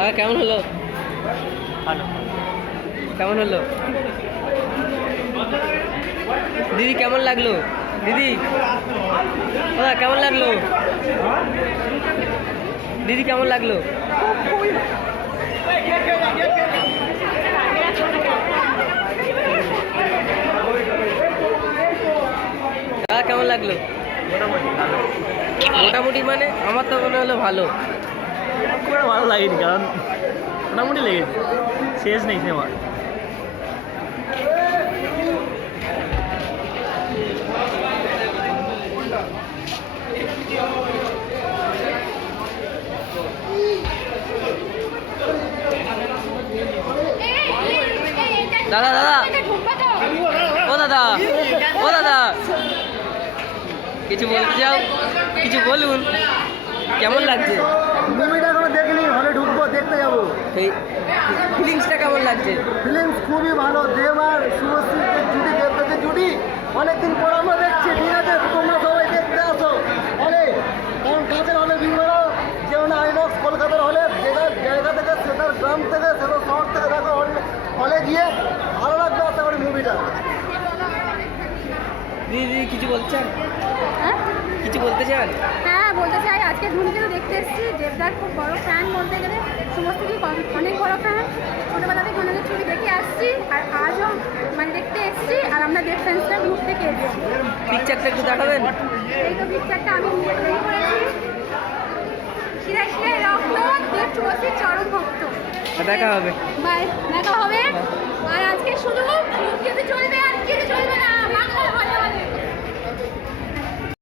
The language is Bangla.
দাদা কেমন হলো? ভালো। কেমন হলো দিদি? কেমন লাগলো দিদি? দাদা কেমন লাগলো দিদি? কেমন লাগলো? দাদা কেমন লাগলো? মোটামুটি মানে আমার তো মনে হলো ভালো। খুব একটা ভালো লাগেনি, কারণ মোটামুটি লেগেছে, শেষ নেই সিনেমা। দাদা দাদা ও দাদা ও দাদা কিছু বলতে চাও? কিছু বলুন, কেমন লাগছে? মুভিটা এখনো দেখিনি, হলে ঢুকবো, দেখতে যাবো। সেই ফিলিংসটা কেমন লাগছে? ফিল্মস খুবই ভালো। দেব আর শুভশ্রীর জুটি, দেবদাসের জুটি অনেকদিন পর আমরা দেখছি। ঠিক আছে, তোমরা সবাই দেখতে আসো হলে, কারণ কাছের হলে বিভিন্ন যেমন আইনক্স কলকাতার হলে যেটার জায়গা থেকে, সেটার গ্রাম থেকে, সেটার শহর থেকে দেখো, হলে গিয়ে ভালো লাগবে আশা করি মুভিটা। দিদি কিছু বলছেন? হ্যাঁ কিছু বলতে চান? হ্যাঁ বলতে চাই, আজকে ধুনিকে তো দেখতে এসেছি। দেবদার খুব বড় ফ্যান বলতে গেলে, সমস্ত কি অনেক বড় ফ্যান। ছোটোবেলা থেকে অনেক ছবি দেখে আসছি, আর আজও মানে দেখতে এসেছি। আর আমরা দেব ফ্যান্সরা গ্রুপ থেকে এসেছি। পিকচারটা একটু দেখাবেন? এই তো পিকচারটা আমি তৈরি করেছি। শিরায় শিরায় রক্ত, দেব শুভশ্রীর চরম ভক্ত। দেখা হবে। বাই, দেখা হবে। আর আজকে শুধু গ্রুপ খেতে চলবে, আর খেতে চলবে।